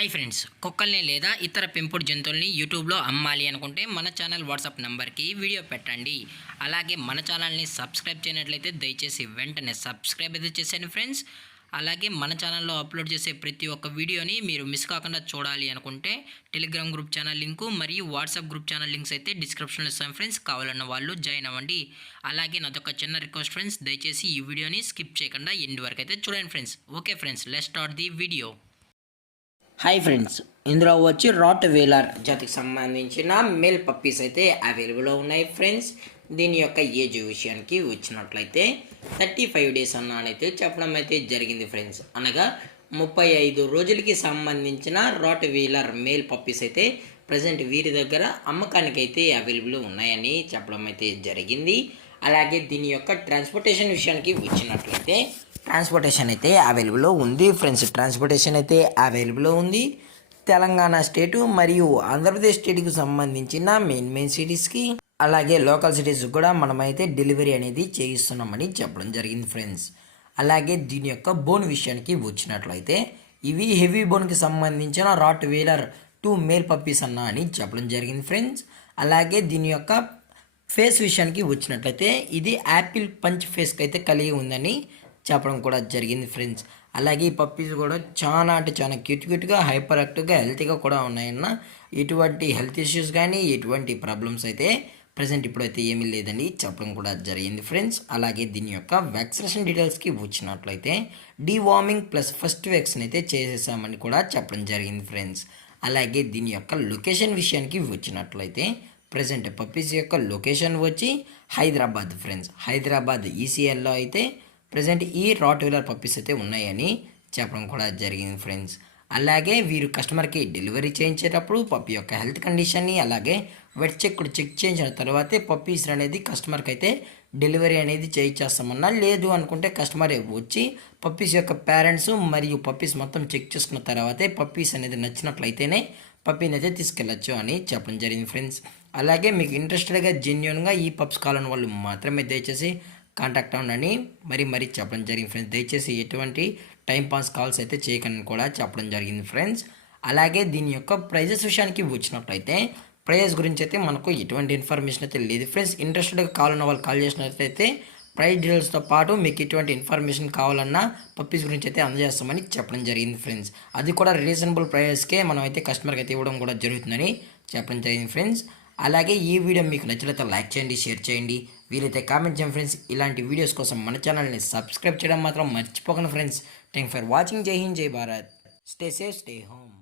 Hi friends, కుక్కల్ని లేదా ఇతర పెంపుడు జంతువుల్ని యూట్యూబ్లో అమ్మాలి అనుకుంటే మన ఛానల్ వాట్సాప్ నెంబర్కి వీడియో పెట్టండి. అలాగే మన ఛానల్ని సబ్స్క్రైబ్ చేయనట్లయితే దయచేసి వెంటనే సబ్స్క్రైబ్ అయితే చేసేయండి ఫ్రెండ్స్. అలాగే మన ఛానల్లో అప్లోడ్ చేసే ప్రతి ఒక్క వీడియోని మీరు మిస్ కాకుండా చూడాలి అనుకుంటే టెలిగ్రామ్ గ్రూప్ ఛానల్ లింకు మరియు వాట్సాప్ గ్రూప్ ఛానల్ లింక్స్ అయితే డిస్క్రిప్షన్లో ఇస్తాను ఫ్రెండ్స్. కావాలన్న వాళ్ళు జాయిన్ అవ్వండి. అలాగే నాదొక చిన్న రిక్వెస్ట్ ఫ్రెండ్స్, దయచేసి ఈ వీడియోని స్కిప్ చేయకుండా ఎండ్ వరకు అయితే చూడండి friends. Okay friends, let's start the video. Hi friends, ఇందులో వచ్చి రాట్ వీలర్ జాతికి సంబంధించిన మేల్ పప్పీస్ అయితే అవైలబుల్లో ఉన్నాయి ఫ్రెండ్స్. దీని యొక్క ఏజ్ విషయానికి వచ్చినట్లయితే 35 డేస్ అన్నానైతే చెప్పడం అయితే జరిగింది ఫ్రెండ్స్. అనగా 35 రోజులకి సంబంధించిన రాట్ వీలర్ మేల్ పప్పీస్ అయితే ప్రజెంట్ వీరి దగ్గర అమ్మకానికి అయితే అవైలబుల్ ఉన్నాయని చెప్పడం అయితే జరిగింది. అలాగే దీని యొక్క ట్రాన్స్పోర్టేషన్ విషయానికి వచ్చినట్లయితే ట్రాన్స్పోర్టేషన్ అయితే అవైలబుల్లో ఉంది ఫ్రెండ్స్. ట్రాన్స్పోర్టేషన్ అయితే అవైలబుల్లో ఉంది. తెలంగాణ స్టేటు మరియు ఆంధ్రప్రదేశ్ స్టేట్కి సంబంధించిన మెయిన్ సిటీస్కి అలాగే లోకల్ సిటీస్ కూడా మనమైతే డెలివరీ అనేది చేయిస్తున్నామని చెప్పడం జరిగింది ఫ్రెండ్స్. అలాగే దీని యొక్క బోన్ విషయానికి వచ్చినట్లయితే ఇవి హెవీ బోన్కి సంబంధించిన రాట్ వీలర్ 2 మేల్ పప్పీస్ అన్న అని చెప్పడం జరిగింది ఫ్రెండ్స్. అలాగే దీని యొక్క ఫేస్ విషయానికి వచ్చినట్లయితే ఇది యాపిల్ పంచ్ ఫేస్కి అయితే కలిగి ఉందని చెప్పడం కూడా జరిగింది ఫ్రెండ్స్. అలాగే ఈ పప్పీస్ కూడా చాలా అంటే చాలా క్యూట్గా హైపర్ యాక్టివ్గా హెల్తీగా కూడా ఉన్నాయన్న. ఎటువంటి హెల్త్ ఇష్యూస్ కానీ ఎటువంటి ప్రాబ్లమ్స్ అయితే ప్రజెంట్ ఇప్పుడైతే ఏమీ లేదని చెప్పడం కూడా జరిగింది ఫ్రెండ్స్. అలాగే దీని యొక్క వ్యాక్సినేషన్ డీటెయిల్స్కి వచ్చినట్లయితే డీవార్మింగ్ ప్లస్ ఫస్ట్ వ్యాక్సిన్ అయితే చేసేసామని కూడా చెప్పడం జరిగింది ఫ్రెండ్స్. అలాగే దీని యొక్క లొకేషన్ విషయానికి వచ్చినట్లయితే ప్రజెంట్ పప్పీస్ యొక్క లొకేషన్ వచ్చి హైదరాబాద్ ఫ్రెండ్స్. హైదరాబాద్ ఈసీఎల్లో అయితే ప్రజెంట్ ఈ రాట్ వీలర్ పప్పీస్ అయితే ఉన్నాయని చెప్పడం కూడా జరిగింది ఫ్రెండ్స్. అలాగే వీరు కస్టమర్కి డెలివరీ చేయించేటప్పుడు పప్పీ యొక్క హెల్త్ కండిషన్ని అలాగే వెట్ చెక్ చేయించిన తర్వాతే పప్పీస్ అనేది కస్టమర్కి అయితే డెలివరీ అనేది చేయించేస్తామన్నా. లేదు అనుకుంటే కస్టమర్ వచ్చి పప్పీస్ యొక్క పేరెంట్స్ మరియు పప్పీస్ మొత్తం చెక్ చేసుకున్న తర్వాతే పప్పీస్ అనేది నచ్చినట్లయితేనే పప్పీని అయితే తీసుకెళ్ళచ్చు అని చెప్పడం జరిగింది ఫ్రెండ్స్. అలాగే మీకు ఇంట్రెస్టెడ్గా జెన్యున్గా ఈ పప్స్ కావాలని వాళ్ళు మాత్రమే దయచేసి కాంటాక్ట్ అవ్వండి మరీ చెప్పడం జరిగింది ఫ్రెండ్స్. దయచేసి ఎటువంటి టైంపాస్ కాల్స్ అయితే చేయకండి కూడా చెప్పడం జరిగింది ఫ్రెండ్స్. అలాగే దీని యొక్క ప్రైజెస్ విషయానికి వచ్చినట్లయితే ప్రైజెస్ గురించి అయితే మనకు ఎటువంటి ఇన్ఫర్మేషన్ అయితే లేదు ఫ్రెండ్స్. ఇంట్రెస్టెడ్గా కావాలన్న వాళ్ళు కాల్ చేసినట్లయితే ప్రైస్ డీటెయిల్స్తో పాటు మీకు ఎటువంటి ఇన్ఫర్మేషన్ కావాలన్నా పప్పీస్ గురించి అయితే అందజేస్తామని చెప్పడం జరిగింది ఫ్రెండ్స్. అది కూడా రీజనబుల్ ప్రైజెస్కే మనం అయితే కస్టమర్కి అయితే ఇవ్వడం కూడా జరుగుతుందని చెప్పడం జరిగింది ఫ్రెండ్స్. అలాగే ఈ వీడియో మీకు నచ్చినట్లయితే లైక్ చేయండి, షేర్ చేయండి, వీలైతే కామెంట్ చేయండి ఫ్రెండ్స్. ఇలాంటి వీడియోస్ కోసం మన ఛానల్ని సబ్స్క్రైబ్ చేయడం మాత్రం మర్చిపోకండి ఫ్రెండ్స్. Thank for watching. జై హింద్, జై Bharat. Stay safe, stay home.